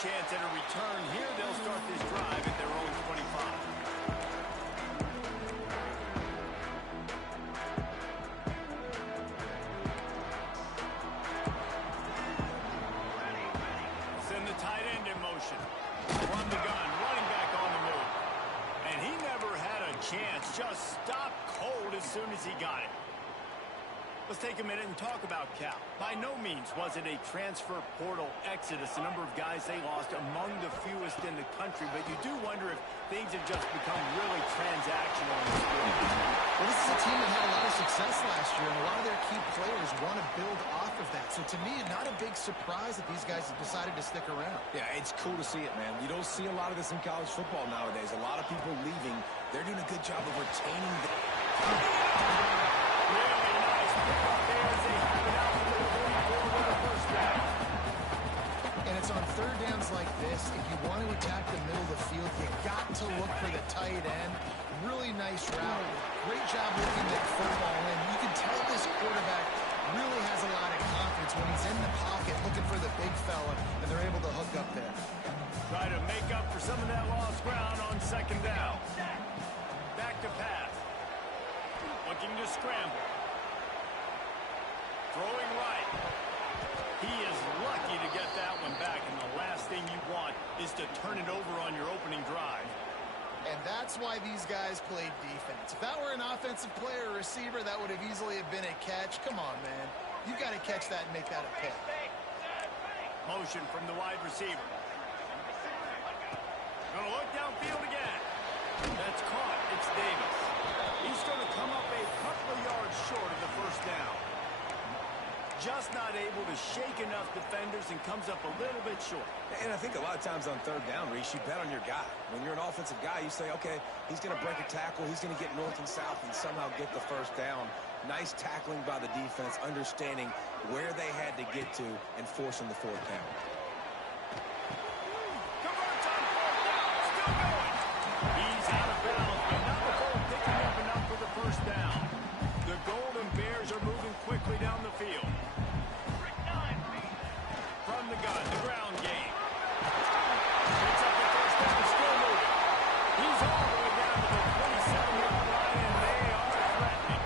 chance at a return here. They'll start this drive at their own 25. Send the tight end in motion. From the gun, running back on the move. And he never had a chance. Just stopped cold as soon as he got it. Let's take a minute and talk about Cal. By no means was it a transfer portal exodus. The number of guys they lost among the fewest in the country. But you do wonder if things have just become really transactional in this field. Well, this is a team that had a lot of success last year, and a lot of their key players want to build off of that. So to me, not a big surprise that these guys have decided to stick around. Yeah, it's cool to see it, man. You don't see a lot of this in college football nowadays. A lot of people leaving. They're doing a good job of retaining the... Really nice pickup there as they have it out to the 44 with a first down. And it's on third downs like this. If you want to attack the middle of the field, you got to look for the tight end. Really nice route. Great job looking that football in. You can tell this quarterback really has a lot of confidence when he's in the pocket looking for the big fella, and they're able to hook up there. Try to make up for some of that lost ground on second down. Back to pass. Looking to scramble. Throwing right. He is lucky to get that one back, and the last thing you want is to turn it over on your opening drive. And that's why these guys played defense. If that were an offensive player or receiver, that would have easily have been a catch. Come on, man. You've got to catch that and make that a pick. Motion from the wide receiver. Going to look downfield again. That's caught. It's Davis. He's going to come up a couple of yards short of the first down. Just not able to shake enough defenders and comes up a little bit short. And I think a lot of times on third down, Reese, you bet on your guy. When you're an offensive guy, you say, okay, he's going to break a tackle, he's going to get north and south and somehow get the first down. Nice tackling by the defense, understanding where they had to get to and forcing the fourth down. Converts on fourth down, still going. He's out of bounds, but not before picking up enough for the first down. The Golden Bears are moving quickly down the field. From the gun, the ground game. Picks up the first down, still moving. He's all the way down to the 27-yard line, and they are threatening.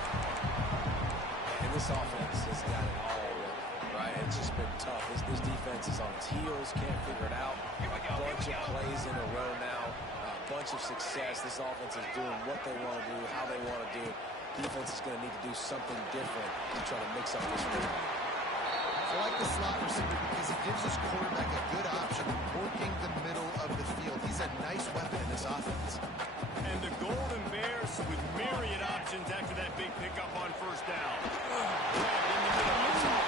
And this offense has got it all working, right? It's just been tough. This defense is on its heels, can't figure it out. A bunch of plays in a row now, a bunch of success. This offense is doing what they want to do, how they want to do it. Defense is going to need to do something different to try to mix up this game. I like the slot receiver because it gives his quarterback a good option of working the middle of the field. He's a nice weapon in this offense. And the Golden Bears with myriad options after that big pickup on first down. In the middle.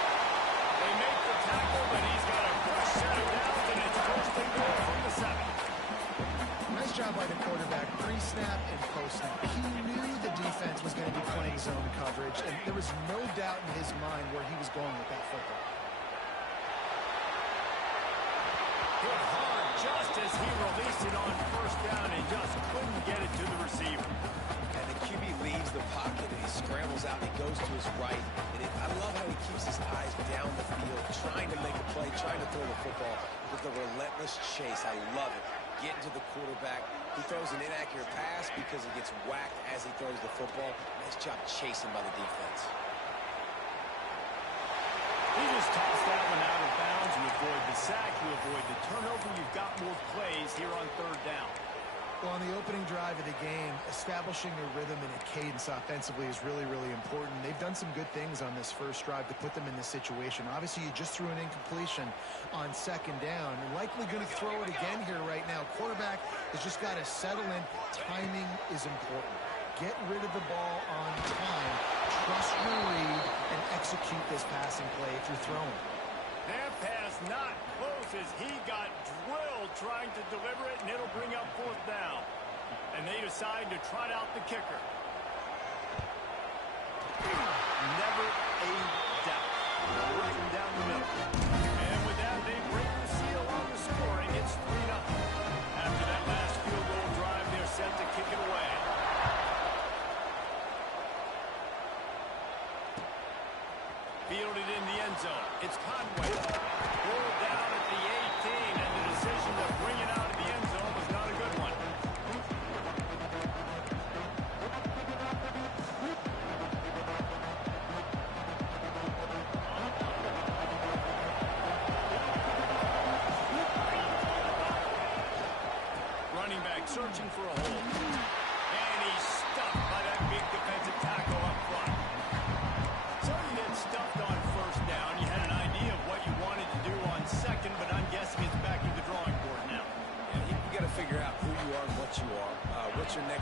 They make the tackle, but he's got a fresh set of downs, and it's first and goal from the 7. Nice job by the quarterback, pre-snap and post-snap. He knew the defense was going to be playing zone coverage, and there was no doubt in his mind where he was going with that football. Hit hard just as he released it on first down and just couldn't get it to the receiver. And the QB leaves the pocket and he scrambles out and he goes to his right. And I love how he keeps his eyes down the field, trying to make a play, trying to throw the football with a relentless chase. I love it. Getting to the quarterback. He throws an inaccurate pass because he gets whacked as he throws the football. Nice job chasing by the defense. He just tossed that one out of bounds. You avoid the sack, you avoid the turnover. You've got more plays here on third down. Well, on the opening drive of the game, establishing a rhythm and a cadence offensively is really, really important. They've done some good things on this first drive to put them in this situation. Obviously, you just threw an incompletion on second down. You're likely going to throw it again here right now. Quarterback has just got to settle in. Timing is important. Get rid of the ball on time. Trust your read and execute this passing play if you're throwing. That pass not close as he got drilled trying to deliver it, and it'll bring up fourth down. And they decide to trot out the kicker. Never a doubt. Right down the middle. And with that, they break the seal on the scoring. It's 3-0. After that last field goal drive, they're set to kick it away. Fielded in the end zone. It's Conway. Pulled down at the 18, and the decision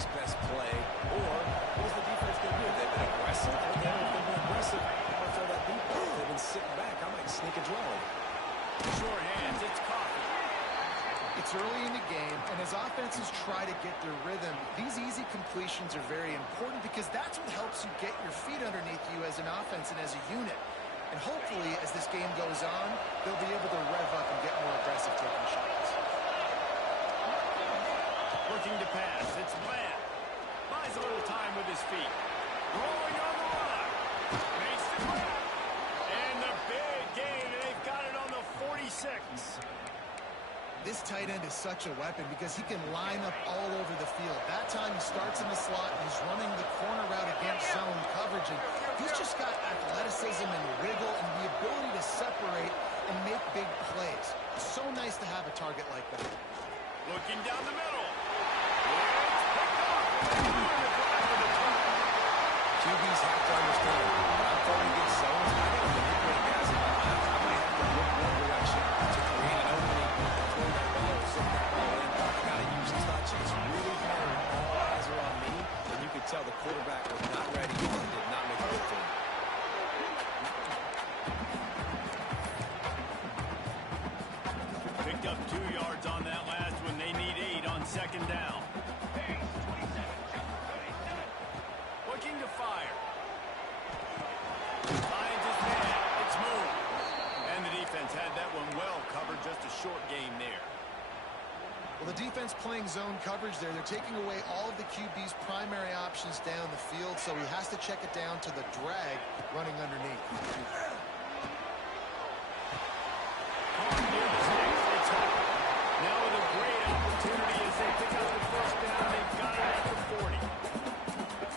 next best play, or what is the defense going to do? They've been aggressive. Okay, if they've been aggressive, I'm going to throw that deep ball. If they've been sitting back, I might sneak a draw in. Short hands, it's coffee. It's early in the game, and as offenses try to get their rhythm, these easy completions are very important because that's what helps you get your feet underneath you as an offense and as a unit. And hopefully, as this game goes on, they'll be able to rev up and get more aggressive taking shots. Looking to pass, it's Bland. Buys a little time with his feet. Rolling on the run. Makes the grab. And the big gain, and they've got it on the 46. This tight end is such a weapon because he can line up all over the field. That time he starts in the slot and he's running the corner route against zone coverage. And he's just got athleticism and wiggle and the ability to separate and make big plays. It's so nice to have a target like that. Looking down the middle. It's picked off. And they're doing the drive to the top. QBs have to understand, when I'm throwing against zones, I got to manipulate guys in my mind. I might have to look one direction to create an opening, throw that ball, or send that ball in. I got to use this touch. It's really hard when all eyes are on me, and you could tell the quarterback was not ready and did not make a good throw. Picked up 2 yards on that last one. They need 8 on second down. Looking to fire. Finds his man. It's moved. And the defense had that one well covered. Just a short gain there. Well, the defense playing zone coverage there. They're taking away all of the QB's primary options down the field, so he has to check it down to the drag running underneath. Now with a great opportunity as they pick up the first down, they've got it at the 40.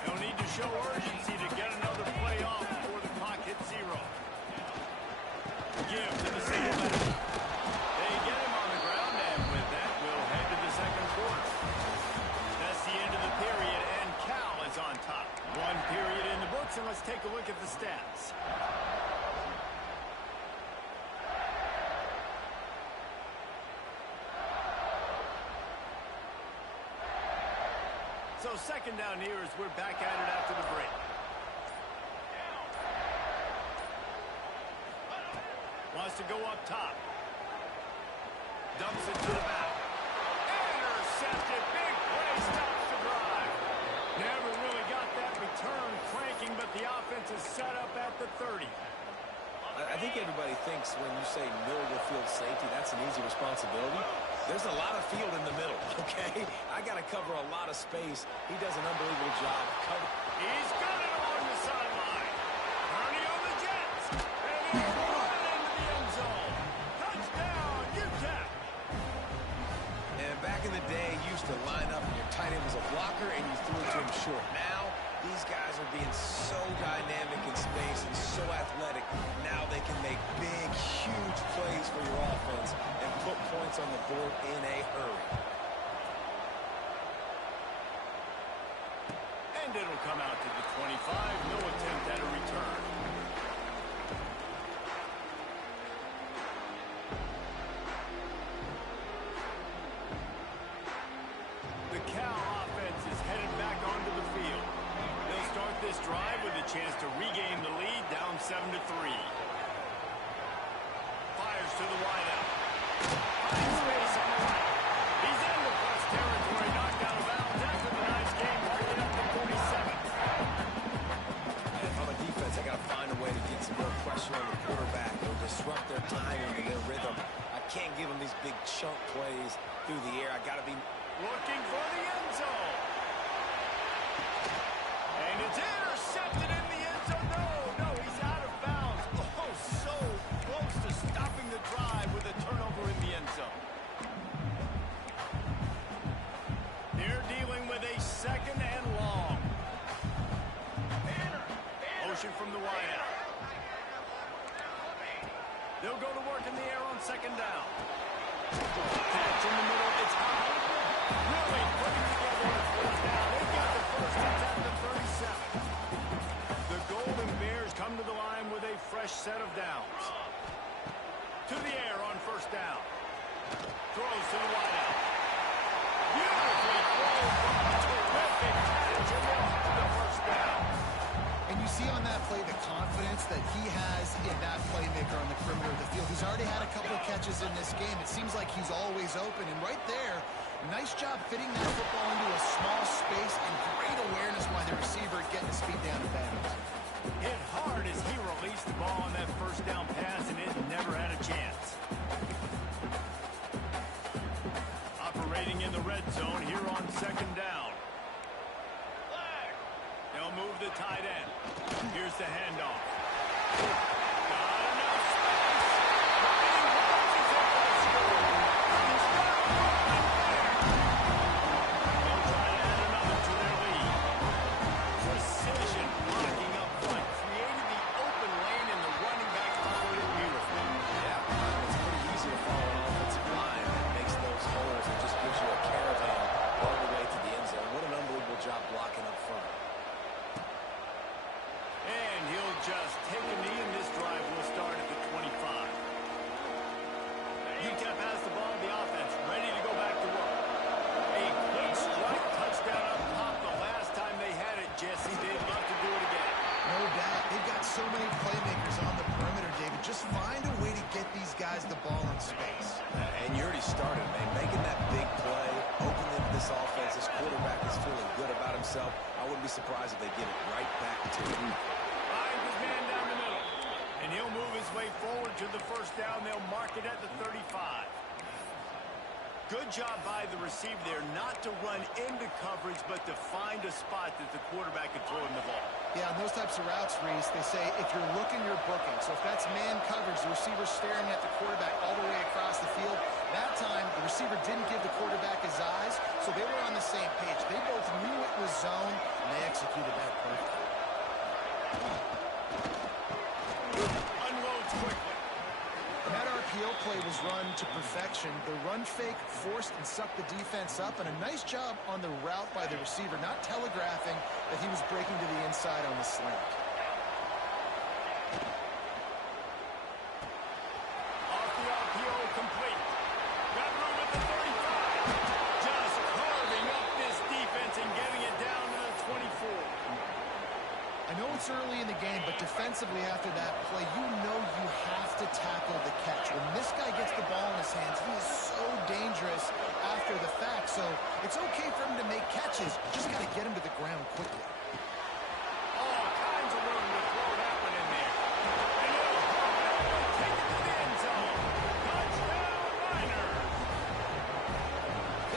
They'll need to show urgency to get another play off before the clock hits 0. Give to the single back. They get him on the ground, and with that, we'll head to the second quarter. That's the end of the period, and Cal is on top. 1 period in the books, and let's take a look at the stats. So second down here as we're back at it after the break. Wants to go up top. Dumps it to the back. Intercepted. Big play. Stops the drive. Never really got that return cranking, but the offense is set up at the 30. I think everybody thinks when you say middle of the field safety, that's an easy responsibility. There's a lot of field in the middle, okay? I got to cover a lot of space. He does an unbelievable job. He's got it along the sideline. Ernie on the Jets. And he's running into the end zone. Touchdown, UTEP. And back in the day, you used to line up and your tight end was a blocker and you threw it to him short. Now, these guys are being so dynamic in space and so athletic. Now they can make big, huge plays for your offense and put points on the board in a hurry. And it'll come out to the 25. No attempt at a return. The Cal offense is headed back onto the field. They'll start this drive with a chance to regain the lead, down 7-3. Fires to the wideout. Finds space on the right. He's in the plus territory, knocked out of bounds after the nice game, marking up the 47th. And if I'm a defense, I got to find a way to get some more pressure on the quarterback or disrupt their timing and their rhythm. I can't give them these big chunk plays through the air. I got to be looking for the end zone. And it's intercepted in the end zone. No, he's out of bounds. Oh, so close to stopping the drive with a turnover in the end zone. game. It seems like he's always open. And right there, nice job fitting that football into a small space and great awareness by the receiver getting his feet down to bounds. Hit hard as he released the ball on that first down pass, and it never had a chance. Operating in the red zone here on second down. They'll move the tight end. Here's the handoff. Got enough space. He launches it for the score. He's got one there. They'll try to add another to their lead. Precision blocking up front. Created the open lane, and the running back followed it beautifully. Yeah, it's pretty easy to follow an offensive line that makes those holes and just gives you a caravan all the way to the end zone. What an unbelievable job blocking up front. And he'll just take a knee, and this drive will start at the 25. UTEP has the ball, the offense ready to go back to work. A quick strike touchdown up top the last time they had it, Jesse. They'd love to do it again. No doubt. They've got so many playmakers on the perimeter, David. Just find a way to get these guys the ball in space. And you already started, man. Making that big play, opening this offense. This quarterback is feeling good about himself. I wouldn't be surprised if they give it right back to him. Finds his man down the middle. And he'll move his way forward to the first down. They'll mark it at the 35. Good job by the receiver there not to run into coverage, but to find a spot that the quarterback can throw him the ball. Yeah, on those types of routes, Reese, they say if you're looking, you're booking. So if that's man coverage, the receiver's staring at the quarterback all the way across the field. That time, the receiver didn't give the quarterback his eyes, so they were on the same page. They both knew it was zone, and they executed that perfectly. Unloads quickly. And that RPO play was run to perfection. The run fake forced and sucked the defense up, and a nice job on the route by the receiver, not telegraphing that he was breaking to the inside on the slant. Off the RPO, complete. Got room at the 35. Just carving up this defense and getting it down to the 24. I know it's early in the game, but defensively after that play, you know you have to tackle the catch. When this guy gets the ball in his hands, he is so dangerous after the fact. So it's okay for him to make catches. You just got to get him to the ground quickly. All kinds of room to throw that one in there. And he'll take it to the end zone. Touchdown, Niners.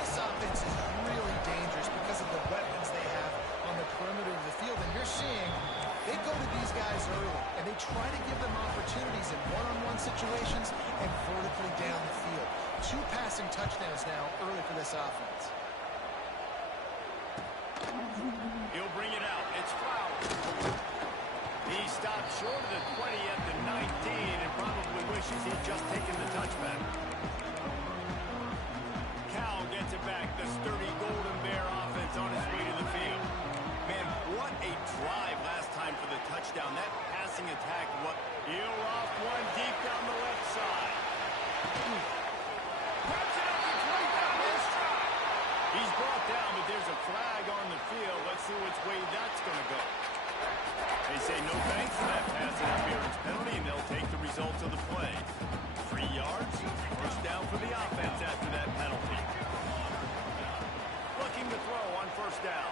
This offense is really dangerous because of the weapons they have on the perimeter of the field. And you're seeing they go to these guys early, and they try to give them opportunities in one-on-one situations and vertically down the field. 2 passing touchdowns now early for this offense. He'll bring it out. It's Flowers. He stopped short of the 20 at the 19 and probably wishes he'd just taken the touchback. Cal gets it back. The sturdy Golden Bear offense on his way to the field. Man, what a drive last time for the touchdown. That passing attack, what? He'll off one deep down the left side. Grabs it up and throws down his stride. He's brought down, but there's a flag on the field. Let's see which way that's going to go. They say no thanks to that pass interference penalty, and they'll take the results of the play. 3 yards, first down for the offense after that penalty. Looking to throw on first down.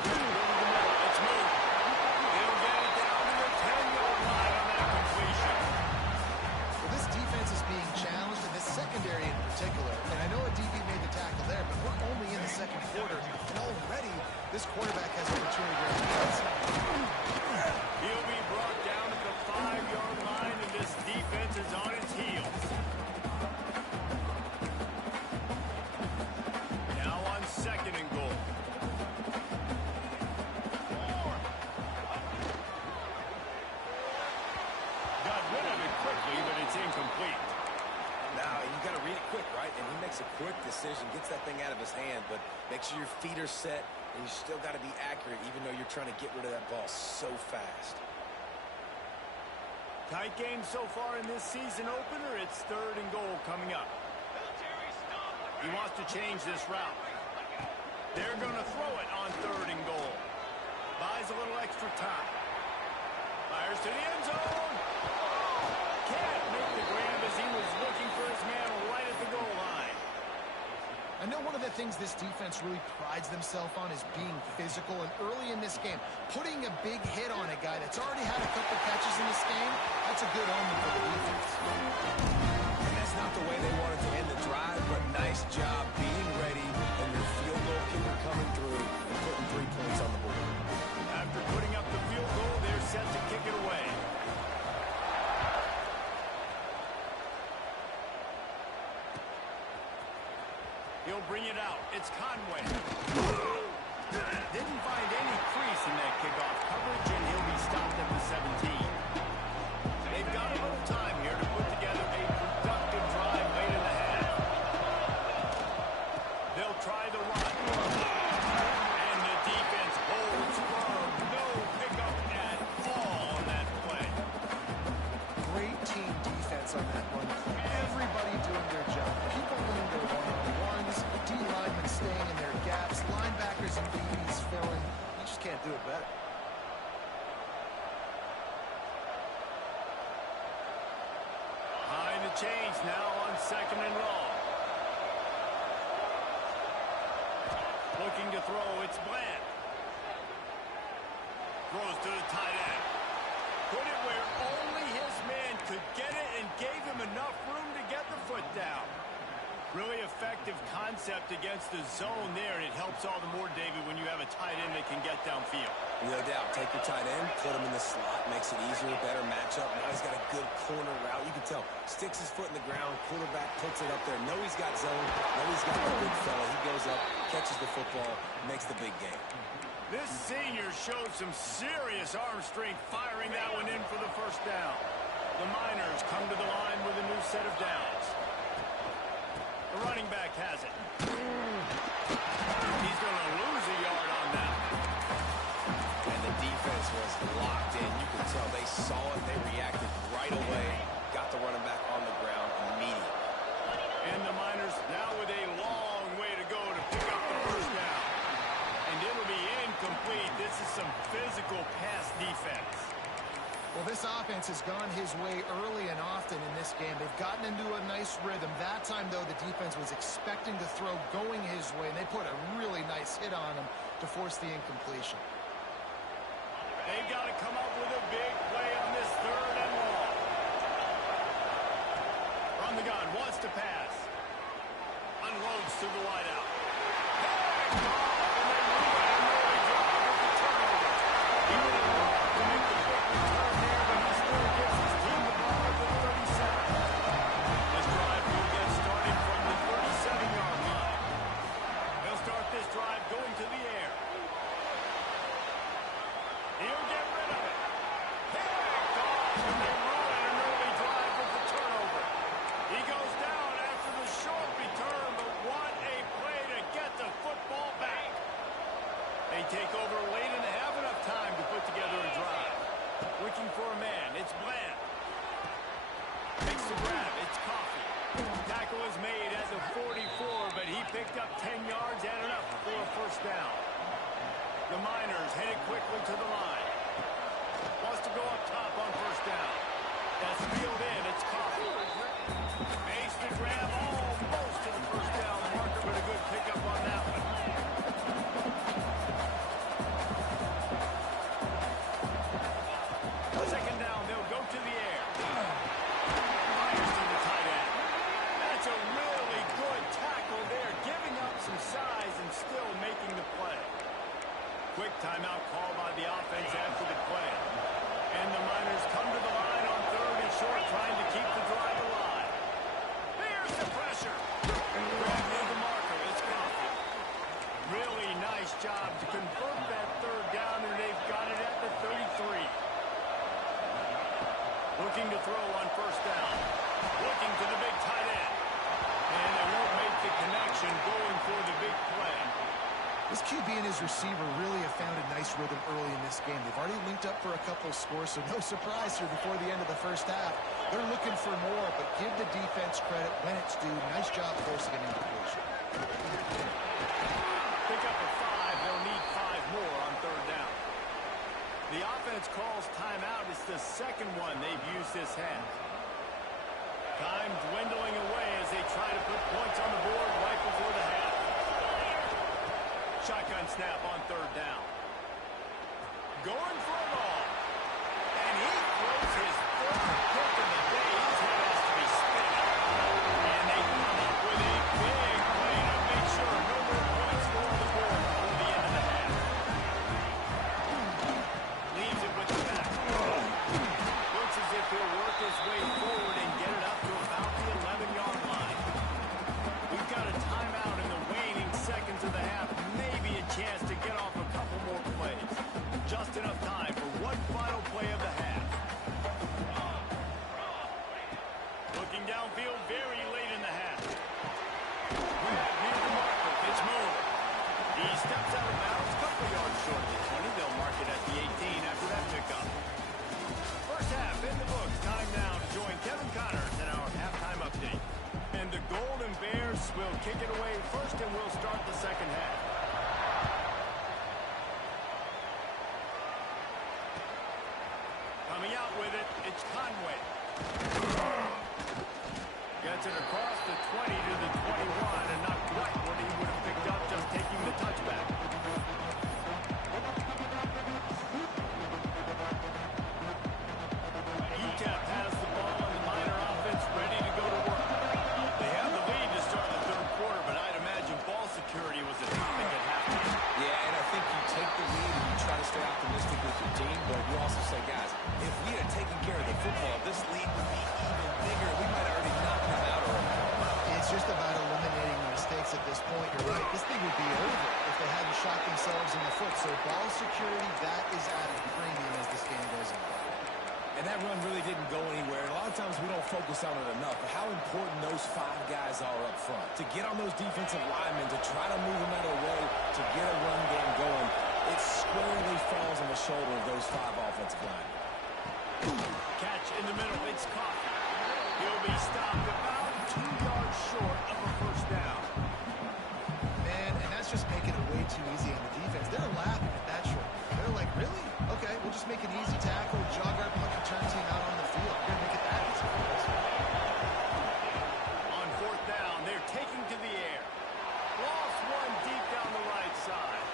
It's moved. He'll get it down to the 10-yard line on that completion. Well, this defense is being challenged, and this secondary in particular. And I know a DB made the tackle there, but we're only in the second quarter, and already this quarterback has opportunity to He'll be brought down at the 5-yard line, and this defense is on its heels. Now on second and goal. Got rid of it quickly, but it's incomplete. Now, you got to read it quick, right? And he makes a quick decision, gets that thing out of his hand, but make sure your feet are set, and you still got to be accurate, even though you're trying to get rid of that ball so fast. Tight game so far in this season opener. It's third and goal coming up. He wants to change this route. They're going to throw it on third and goal. Buys a little extra time. Fires to the end zone. Can't make the grab as he was looking for his the things this defense really prides themselves on is being physical. And early in this game, putting a big hit on a guy that's already had a couple catches in this game, that's a good omen for the defense. And that's not the way they wanted to end the drive, but nice job being ready and your field goal kicker coming through and putting 3 points on the board. After putting up the field goal, they're set to kick it away. He'll bring it out. It's Conway. Didn't find any crease in that kickoff coverage, and he'll be stopped at the 17. They've got a little time here to put together a productive drive late in the half. They'll try the run. And the defense holds firm. No pickup at all on that play. Great team defense on that run. Everybody doing their job. People winning their one-on-ones, D-linemen staying in their gaps, linebackers and DBs filling. You just can't do it better. Behind the chains now on 2nd and long. Looking to throw, it's Bland. Throws to the tight end. Put it where only his man could get it and gave him enough room to get the foot down. Really effective concept against the zone there, and it helps all the more, David, when you have a tight end that can get downfield. No doubt. Take your tight end, put him in the slot, makes it easier, better matchup. Now he's got a good corner route. You can tell. Sticks his foot in the ground, quarterback puts it up there. Know he's got zone, know he's got the big fella. He goes up, catches the football, makes the big game. This senior showed some serious arm strength firing that one in for the first down. The Miners come to the line with a new set of downs. The running back has it. He's going to lose a yard on that. And the defense was locked in. You can tell they saw it. They reacted right away. Got the running back on the ground immediately. And the Miners now with a long way to go to pick up the first down. And it'll be incomplete. This is some physical pass defense. Well, this offense has gone his way early and often in this game. They've gotten into a nice rhythm. That time, though, the defense was expecting to throw going his way, and they put a really nice hit on him to force the incompletion. They've got to come up with a big play on this 3rd and long. From the gun, wants to pass. Unloads to the wideout. He would have loved to make the quick return there, but he still gives his team the ball at the 37. This drive will get started from the 37-yard line. They'll start this drive going to the air. He'll get rid of it. Picked off, and they ruin an early drive with the turnover. He goes down after the short return, but what a play to get the football back. They take over late and have enough time to put together a drive. Looking for a man. It's Bland. Makes the grab. It's Coffee. Tackle is made at the 44, but he picked up 10 yards and enough for a first down. The Miners headed quickly to the line. Wants to go up top on first down. That's peeled in. It's Coffee. Makes the grab almost to the first down marker, but a good pickup on that one. Second down, they'll go to the air. Fires to the tight end. That's a really good tackle there, giving up some size and still making the play. Quick timeout call by the offense after the play. And the Miners come to the line on 3rd and short, trying to keep the drive alive. Here's the pressure. Grab near the marker. It's Coffee. Really nice job to convert that 3rd down, and they've got it at the 33. Looking to throw on first down. Looking to the big tight end. And they won't make the connection, going for the big play. This QB and his receiver really have found a nice rhythm early in this game. They've already linked up for a couple of scores, so no surprise here before the end of the first half. They're looking for more, but give the defense credit when it's due. Nice job forcing an incompletion. Pick up a 5. They'll need 5 more on 3rd down. The offense calls timeout. It's the second one they've used this half. Time dwindling away as they try to put points on the board right before the half. shotgun snap on third down. Going for it all. And he throws his third pick of the day. His head has to be spinning. And they come up with a big play to make sure no more points go on the board before the end of the half. Leaves it with the back. Looks as if he'll work his way forward and get it up to about the 11-yard line. We've got a timeout in the waning seconds of the half. Maybe a chance to get off a couple more plays. Just enough time for one final play of the half. Looking downfield very late in the half. Grab near the marker. Pitch move. He steps out of bounds, couple yards short of the 20. They'll mark it at the 18 after that pickup. First half in the books. Time now to join Kevin Connors in our halftime update. And the Golden Bears will kick it away first, and we'll start the second half. Coming out with it, it's Conway. Gets it across the 20 to the 21, and not quite what he would have picked up just taking the touchback. UTEP has the ball, and the Miner offense ready to go to work. They have the lead to start the third quarter, but I'd imagine ball security was a topic at halftime. Yeah, and I think you take the lead and you try to stay optimistic with your team, but you also say, guys, if we had taken care of the football, this lead would be even bigger. We might have already knocked them out already. It's just about eliminating the mistakes at this point. You're right. This thing would be over if they hadn't shot themselves in the foot. So ball security, that is at a premium as this game goes on. And that run really didn't go anywhere. And a lot of times we don't focus on it enough, but how important those 5 guys are up front. To get on those defensive linemen, to try to move them out of the way, to get a run game going, it squarely falls on the shoulder of those 5 offensive linemen. Catch in the middle. It's caught. He'll be stopped about 2 yards short of a first down. Man, and that's just making it way too easy on the defense. They're laughing at that short. They're like, really? Okay, we'll just make an easy tackle, jog our punt return team out on the field. We're going to make it that easy for us. On fourth down, they're taking to the air. Lost one deep down the right side.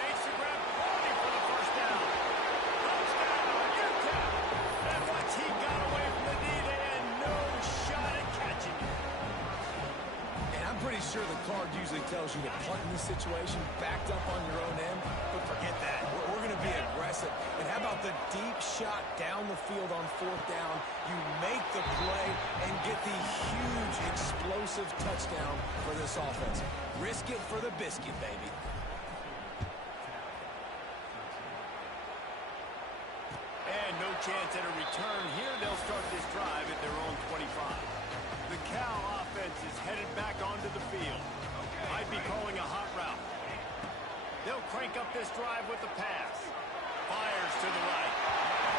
Makes the grab, holding for the first down. Touchdown, UTEP. And once he got away from the knee, they had no shot at catching it. And I'm pretty sure the card usually tells you to punt in this situation, backed up on your own end, but forget that. We're going to be aggressive. And how about the deep shot down the field on fourth down? You make the play and get the huge explosive touchdown for this offense. Risk it for the biscuit, baby. And no chance at a return here. They'll start this drive at their own 25. The Cal offense is headed back onto the field. Might be calling a hot route. They'll crank up this drive with the pass. Fires to the right.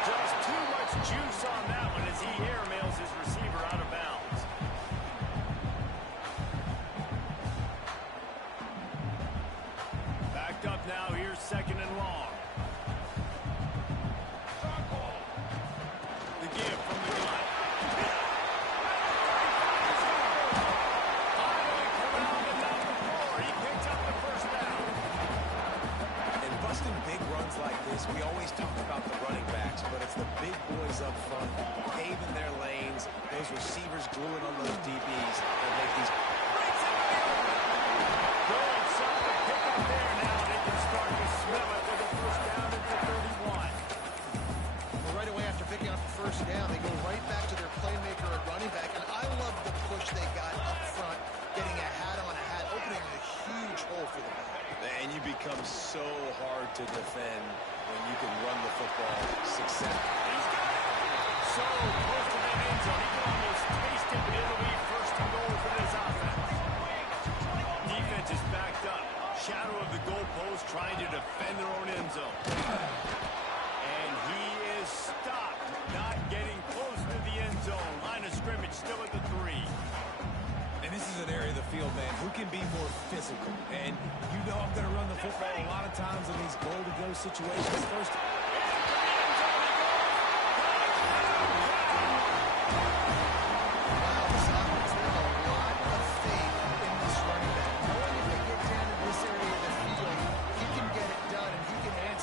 Just too much juice on that one as he airmails his receiver out of bounds. Backed up now. Here's second and long. The give from the gun. Finally coming out the number 4. He picks up the first down. And busting big runs like this, we always talk about the running backs, but it's the big boys up front, paving their lanes, those receivers gluing on those DBs that make these. Breaks it wide open. Going south to pick up there now. They can start to smell it with a first down at the 31. Well, right away after picking up the first down, they go right back to their playmaker at running back. And I love the push they got up front, getting a hat on a hat, opening a huge hole for the back. And you become so hard to defend when you can run the football successfully. He's got it. So close to that end zone. He can almost taste it, but it'll be first and goal for this offense. Defense is backed up. Shadow of the goalpost trying to defend their own end zone. And he is stopped. Not getting close to the end zone. Line of scrimmage still at the 3. And this is an area of the field, man, who can be more physical. And you know I'm going to run the football a lot of times in these goal-to-go situations. First.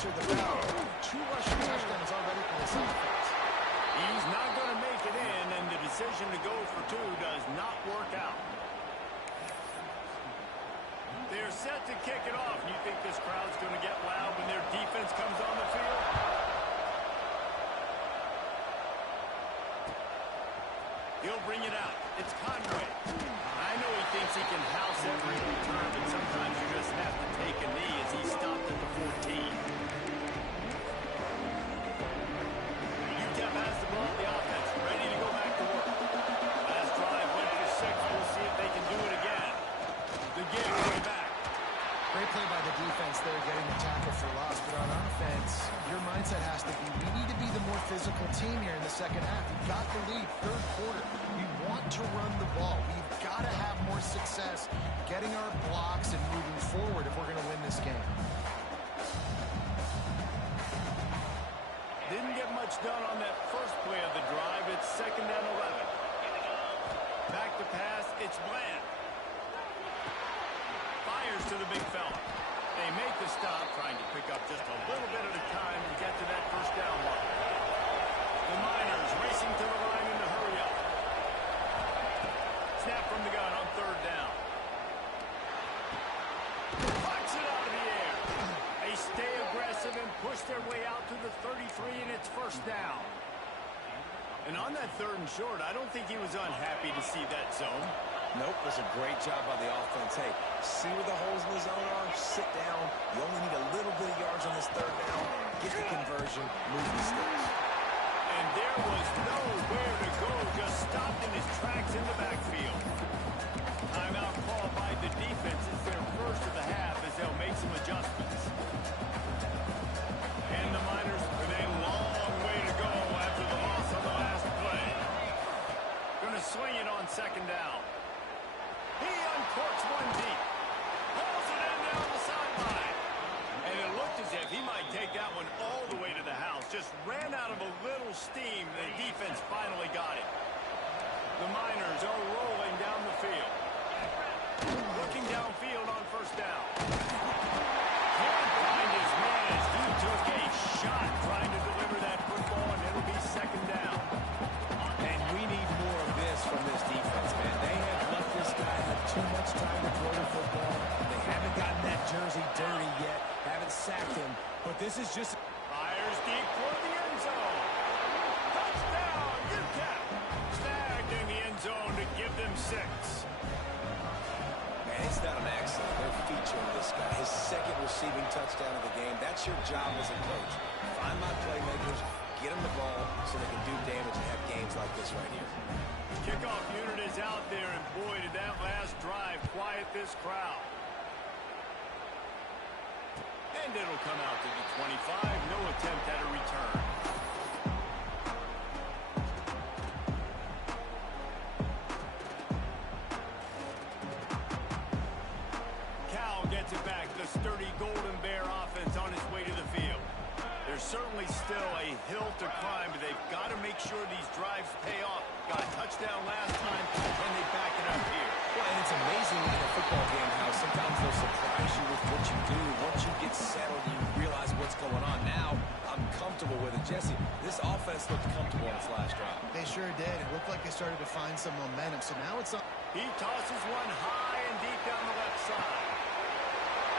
answer the bell. 2 rushing touchdowns already for this offense. He's not going to make it in, and the decision to go for 2 does not work out. They're set to kick it off. You think this crowd's going to get loud when their defense comes on the field? He'll bring it out. It's Conway. I know he thinks he can house every return, but sometimes you just have to take a knee as he stopped at the 14. UTEP has the ball, the offense, ready to go back to work. Last drive went for 6. We'll see if they can do it again. The give way back. Great play by the defense there, getting the tackle for loss. But on offense, your mindset has to be, we need to be the more physical team here in the second half. We've got the lead, third quarter. We want to run the ball. We've got to have more success getting our blocks and moving forward if we're going to win this game. Didn't get much done on that first play of the drive. It's 2nd and 11. Back to pass, it's Bland. Fires to the big fella. They make the stop, trying to pick up just a little bit at a time to get to that first down line. The Miners racing to the line in the hurry up. Snap from the gun on 3rd down. Pucks it out of the air. They stay aggressive and push their way out to the 33, and it's 1st down. And on that 3rd and short, I don't think he was unhappy to see that zone. Nope, it was a great job by the offense. Hey, see where the holes in the zone are? Sit down. You only need a little bit of yards on this 3rd down. Get the conversion, move the sticks. And there was nowhere to go, just stopped in his tracks in the backfield. Timeout call by the defense. It's their first of the half as they'll make some adjustments. And the Miners with a long way to go after the loss on the last play. Going to swing it on 2nd down. He uncorks one deep. Pulls it in down the sideline. And it looked as if he might take that one all the way to the house. Just ran out of a little steam. The defense finally got it. The Miners are rolling down the field. Looking downfield on 1st down. Can't find his man as he took a shot trying to deliver that football, and it'll be 2nd down. And we need more of this from this defense, man. They have let this guy have too much time to throw the football. They haven't gotten that jersey dirty yet. Haven't sacked him. But this is just... Fires deep for the end zone. Touchdown, UTEP. Snagged in the end zone to give them 6. Man, it's not an accident. They're featuring this guy. His 2nd receiving touchdown of the game. That's your job as a coach. Find my playmakers, get them the ball so they can do damage and have games like this right here. Kickoff unit is out there, and boy, did that last drive quiet this crowd. And it'll come out to the 25. No attempt at a return. Cal gets it back. The sturdy Golden Bear offense on its way to the field. There's certainly still a hill to climb, but they've got to make sure these drives pay off. Got a touchdown last time, and they back it up here. Well, and it's amazing in a football game how sometimes they'll surprise you with what you do. Once you get settled, you realize what's going on. Now, I'm comfortable with it. Jesse, this offense looked comfortable on its last drive. They sure did. It looked like they started to find some momentum. So now it's on. He tosses one high and deep down the left side.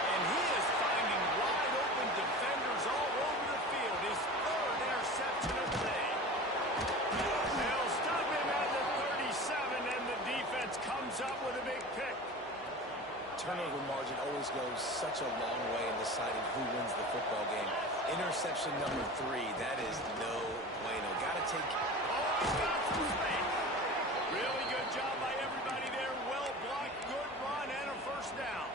And he is finding wide open defenders all over the field. His 3rd interception of the day. They'll stop him at the 37, and the defense comes up with a big pick. Turnover margin always goes such a long way in deciding who wins the football game. Interception number 3, that is no bueno. Got to take... Oh, he's got some space. Really good job by everybody there. Well blocked, good run, and a 1st down.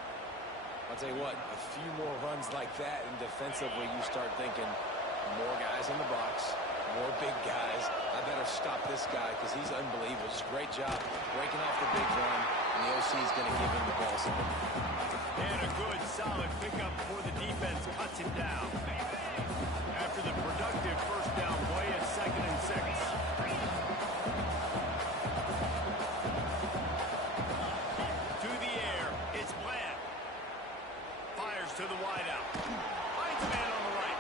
I'll tell you what, a few more runs like that, and defensively you start thinking more guys in the box, more big guys. I better stop this guy because he's unbelievable. Just great job breaking off the big run, and the OC is going to give him the ball. And a good, solid pickup before the defense cuts him down. After the productive 1st down play, it's 2nd and 6. To the air, it's Bland. Fires to the wideout. Finds a man on the right.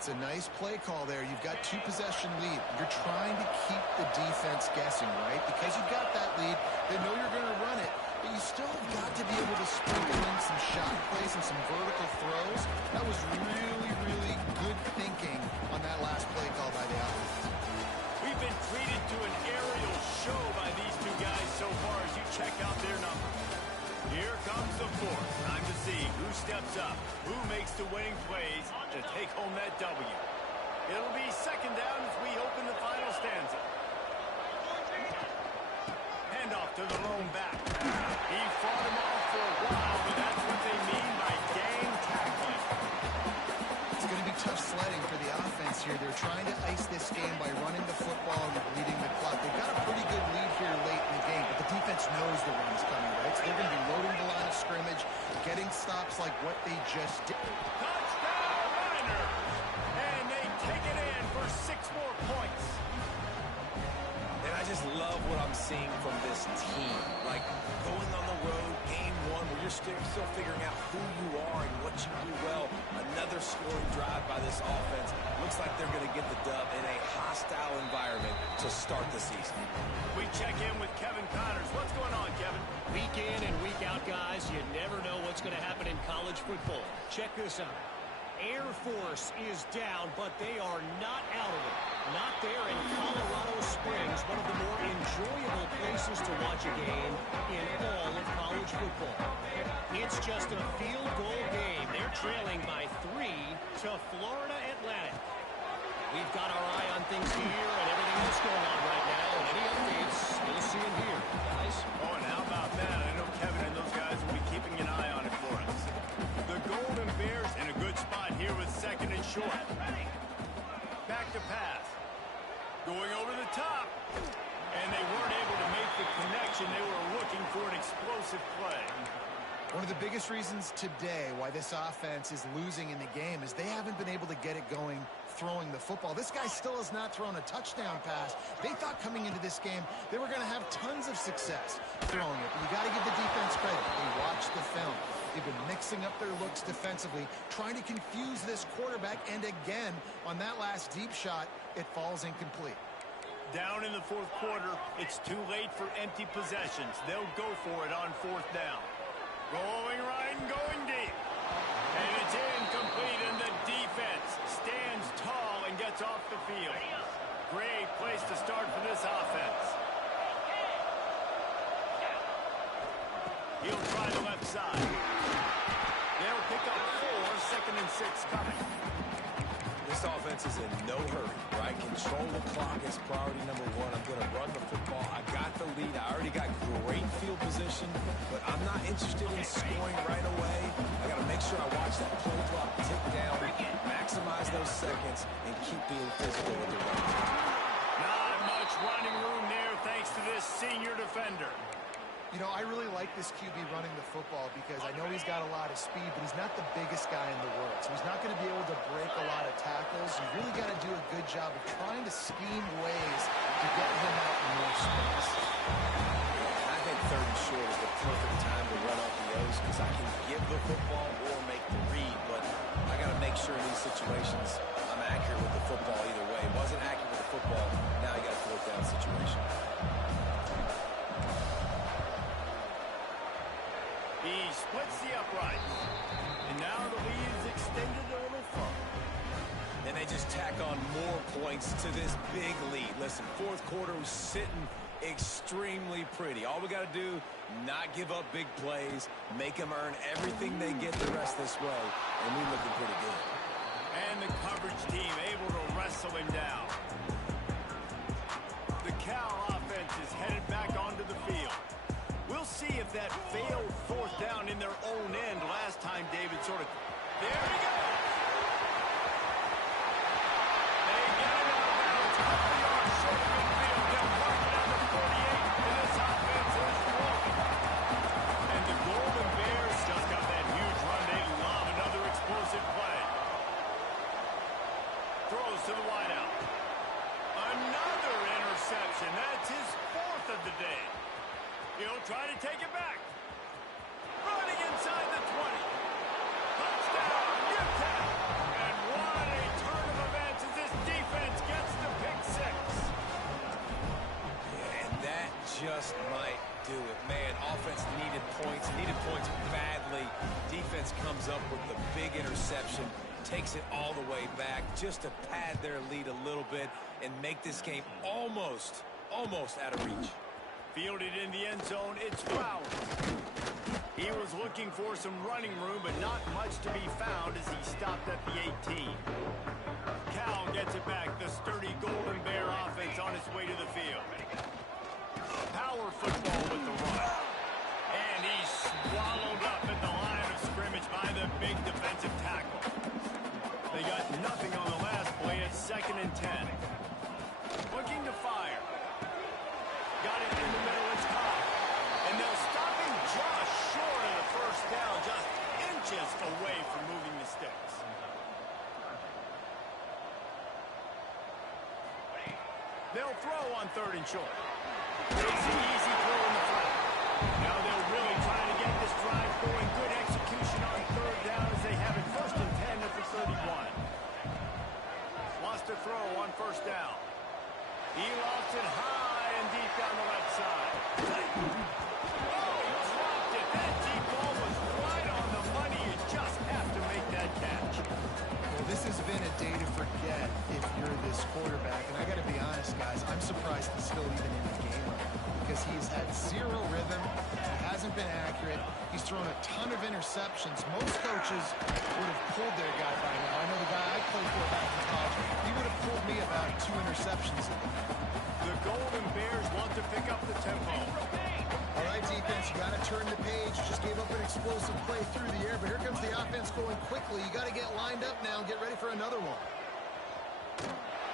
It's a nice play call there. You've got 2-possession lead. You're trying to keep the defense guessing, right? Because you've got that lead, they know you're going to run it, but you still have got to be able to sprinkle in some shot plays and some vertical throws. That was really, really good thinking on that last play call by the offense. We've been treated to an aerial show by these two guys so far as you check out their numbers. Here comes the fourth. Time to see who steps up, who makes the winning plays to take home that W. It'll be second down as we open the final stanza. Handoff to the lone back. He fought him off for a while, but that's what they mean by gang tackling. It's going to be tough sledding for the offense here. They're trying to ice this game by running the football and bleeding the clock. They've got a pretty good lead here late in the game, but the defense knows the run's coming, right? So they're going to be loading the line of scrimmage, getting stops like what they just did. Touchdown, Niners! And they take it in for 6 more points. And I just love what I'm seeing from this team. Like, going on the road, game one, where you're still figuring out who you are and what you do well. Another scoring drive by this offense. Looks like they're going to get the dub in a hostile environment to start the season. We check in with Kevin Connors. What's going on, Kevin? Week in and week out, guys, you never know what's going to happen in college football. Check this out. Air Force is down, but they are not out of it. Not there in Colorado Springs, one of the more enjoyable places to watch a game in all of college football. It's just a field goal game. They're trailing by 3 to Florida Atlantic. We've got our eye on things here and everything else going on right now. And any updates, you'll see them here, guys. Oh, and how about that? I know Kevin and those guys will be keeping an eye on it for us. The Golden Bears in a good spot here with second and short. Back to pass. Going over the top. And they weren't able to make the connection. They were looking for an explosive play. One of the biggest reasons today why this offense is losing in the game is they haven't been able to get it going throwing the football. This guy still has not thrown a touchdown pass. They thought coming into this game they were going to have tons of success throwing it. But you got to give the defense credit. They watched the film. They've been mixing up their looks defensively, trying to confuse this quarterback. And again, on that last deep shot, it falls incomplete. Down in the fourth quarter, it's too late for empty possessions. They'll go for it on fourth down. Rolling right and going deep. And it's incomplete, and the defense stands tall and gets off the field. Great place to start for this offense. He'll try the left side. They'll pick up 4, second and 6 coming. This offense is in no hurry, right? Control the clock is priority number 1. I'm going to run the football. I got the lead. I already got great field position, but I'm not interested in scoring right away. I got to make sure I watch that play clock tick down, maximize those seconds, and keep being physical with the run. Not much running room there thanks to this senior defender. You know, I really like this QB running the football because I know he's got a lot of speed, but he's not the biggest guy in the world. So he's not going to be able to break a lot of tackles. You really got to do a good job of trying to scheme ways to get him out in more space. I think third and short is the perfect time to run off the O's because I can give the football or make the read, but I got to make sure in these situations I'm accurate with the football either way. Wasn't accurate with the football, now you got a fourth down situation. He splits the uprights. And now the lead is extended a little further. And they just tack on more points to this big lead. Listen, fourth quarter was sitting extremely pretty. All we got to do, not give up big plays, make them earn everything they get the rest this way, and we looking pretty good. And the coverage team able to wrestle him down. The Cal offense is headed back onto the field. We'll see if that failed fourth down in their own end last time David sort of... There he goes! They get it out of bounds. Couple yards short of midfield. They'll mark it on the 48, and this offense is rolling. And the Golden Bears just got that huge run. They love another explosive play. Throws to the wideout. Another interception. That's his 4th of the day. He'll try to take it back. Running inside the 20. Touchdown, UTEP. points badly. Defense comes up with the big interception, takes it all the way back just to pad their lead a little bit and make this game almost out of reach. Fielded in the end zone, it's Flowers. He was looking for some running room, but not much to be found as he stopped at the 18. Cal gets it back. The sturdy Golden Bear offense on its way to the field. Power football with the run. And he's swallowed up at the line of scrimmage by the big defensive tackle. They got nothing on the last play. It's 2nd and 10. Looking to fire. Got it in the middle. It's caught. And they'll stop him just short of the first down, just inches away from moving the sticks. They'll throw on 3rd and short. It's an easy throw in the flat. Now they'll really try to get this drive going. Good execution on 3rd down as they have it 1st and 10 at the 31. Wants to throw on 1st down. He lost it high and deep down the left side. Oh, he dropped it. That deep ball was right on the money. You just have to make that catch. Well, this has been a day to forget if you're this quarterback. And I got to be honest, guys, I'm surprised he's still even in the game because he's had zero rhythm. He hasn't been accurate. He's thrown a ton of interceptions. Most coaches would have pulled their guy by now. I know the guy I played for back in college, he would have pulled me about 2 interceptions. The Golden Bears want to pick up the tempo. All right, defense, you got to turn the page. Just gave up an explosive play through the air, but here comes the offense going quickly. You got to get lined up now and get ready for another one.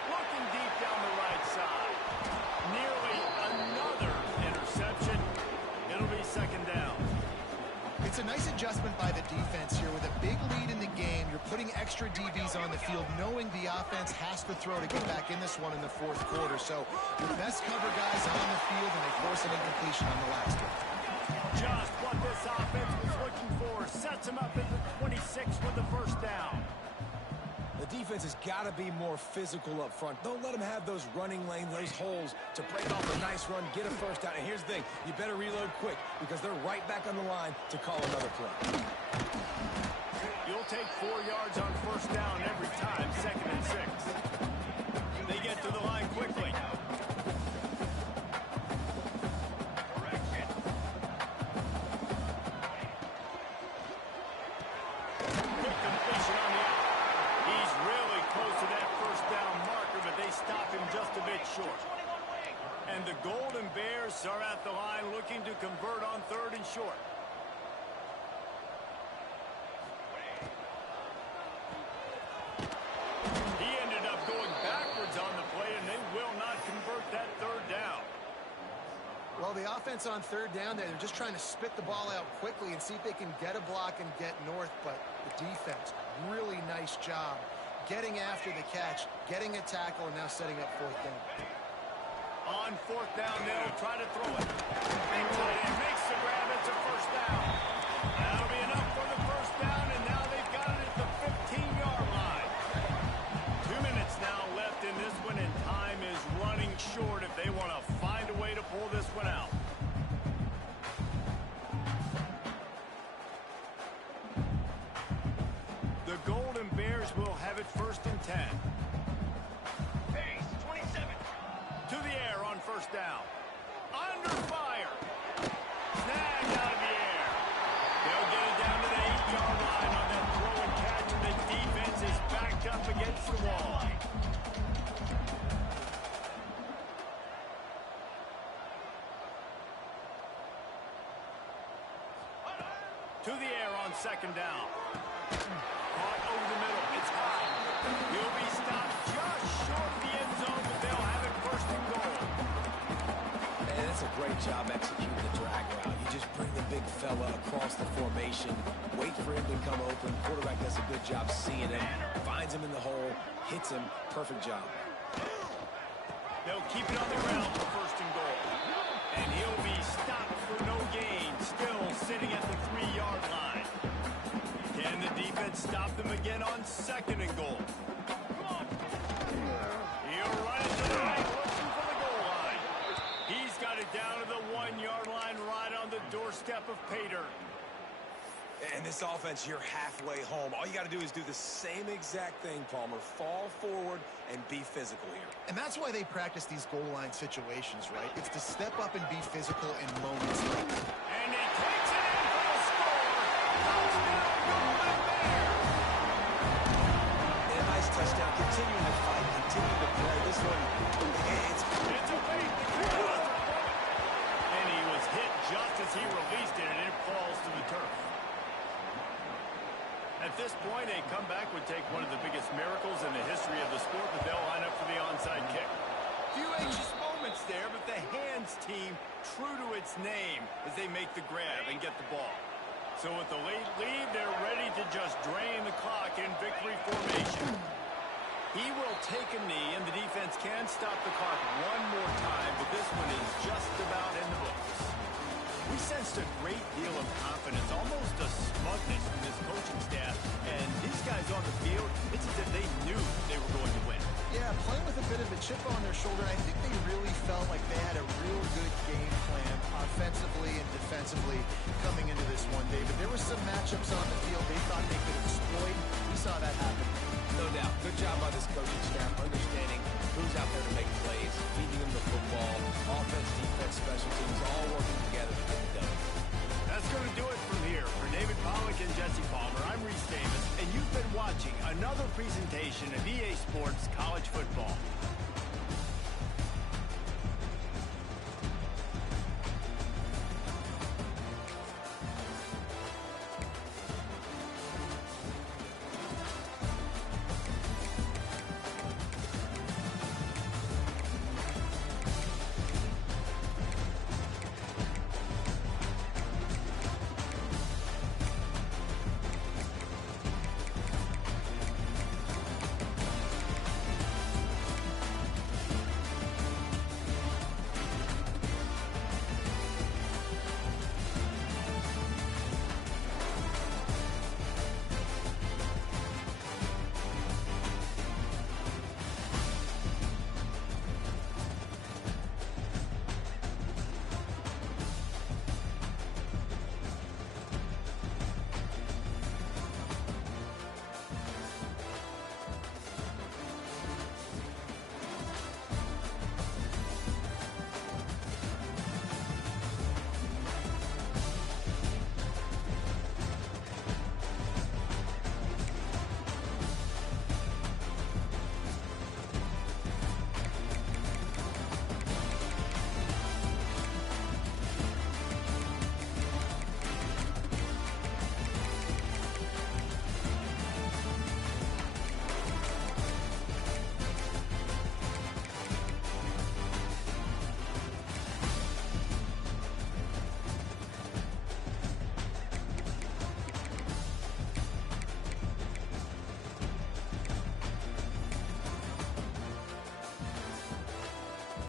Looking deep down the right side. Nearly another interception. It'll be 2nd down. It's a nice adjustment by the defense here. With a big lead in the game, you're putting extra DBs on the field, knowing the offense has to throw to get back in this one in the 4th quarter. So your best cover guys on the field, and they force an incompletion on the last one. Just what this offense was looking for. Sets him up at the 26 with the 1st down. The defense has got to be more physical up front. Don't let them have those running lanes, those holes to break off a nice run, get a 1st down. And here's the thing, you better reload quick because they're right back on the line to call another play. You'll take 4 yards on 1st down every time, 2nd and 6. They get to the line quickly. Quick completion on the out. He's really close to that 1st down marker, but they stop him just a bit short. And the Golden Bears are at the line looking to convert on 3rd and short. He ended up going backwards on the play, and they will not convert that 3rd down. Well, the offense on 3rd down there, they're just trying to spit the ball out quickly and see if they can get a block and get north. But the defense, really nice job getting after the catch, getting a tackle, and now setting up 4th down. On 4th down, they'll try to throw it. Big tight end makes the grab. It's a 1st down. That'll be enough for the 1st down, and now they've got it at the 15-yard line. 2 minutes now left in this one, and time is running short if they want to find a way to pull this one out. The Golden Bears will have it 1st and 10. Pace, 27. To the air on 1st down. Under fire. Snag out of the air. They'll get it down to the 8-yard line on that throw and catch, and the defense is backed up against the wall. To the air on 2nd down. Caught over the middle. It's high. He'll be stopped just short of the end zone, but they'll have it 1st and goal. And that's a great job executing the drag route. You just bring the big fella across the formation, wait for him to come open. Quarterback does a good job seeing him, finds him in the hole, hits him. Perfect job. They'll keep it on the ground for 1st and goal. And he'll be stopped for no gain, still sitting at the 3-yard line. Can the defense stop them again on 2nd and goal? He'll run it to the right, looking for the goal line. He's got it down to the 1-yard line, right on the doorstep of pay dirt. And this offense, you're halfway home. All you got to do is do the same exact thing, Palmer. Fall forward and be physical here. And that's why they practice these goal line situations, right? It's to step up and be physical in moments like that. And he takes it in for the score. Touchdown, Golden Bear. And a nice touchdown. Continuing to fight, continuing to play. This one, it's a fake. And he was hit just as he released it, and it falls to the turf. At this point, a comeback would take one of the biggest miracles in the history of the sport, but they'll line up for the onside kick. Few anxious moments there, but the hands team true to its name as they make the grab and get the ball. So with the late lead, they're ready to just drain the clock in victory formation. He will take a knee, and the defense can stop the clock one more time, but this one is just about in the books. We sensed a great deal of confidence, almost a smugness from this coaching staff. And these guys on the field, it's as if they knew they were going to win. Yeah, playing with a bit of a chip on their shoulder. I think they really felt like they had a real good game plan offensively and defensively coming into this one, David. There were some matchups on the field they thought they could exploit. We saw that happen. no doubt. Good job by this coaching staff understanding who's out there to make plays, feeding them the football, offense, defense, special teams, all working together to get it done. That's going to do it from here. For David Pollack and Jesse Palmer, I'm Reese Davis, and you've been watching another presentation of EA Sports College Football.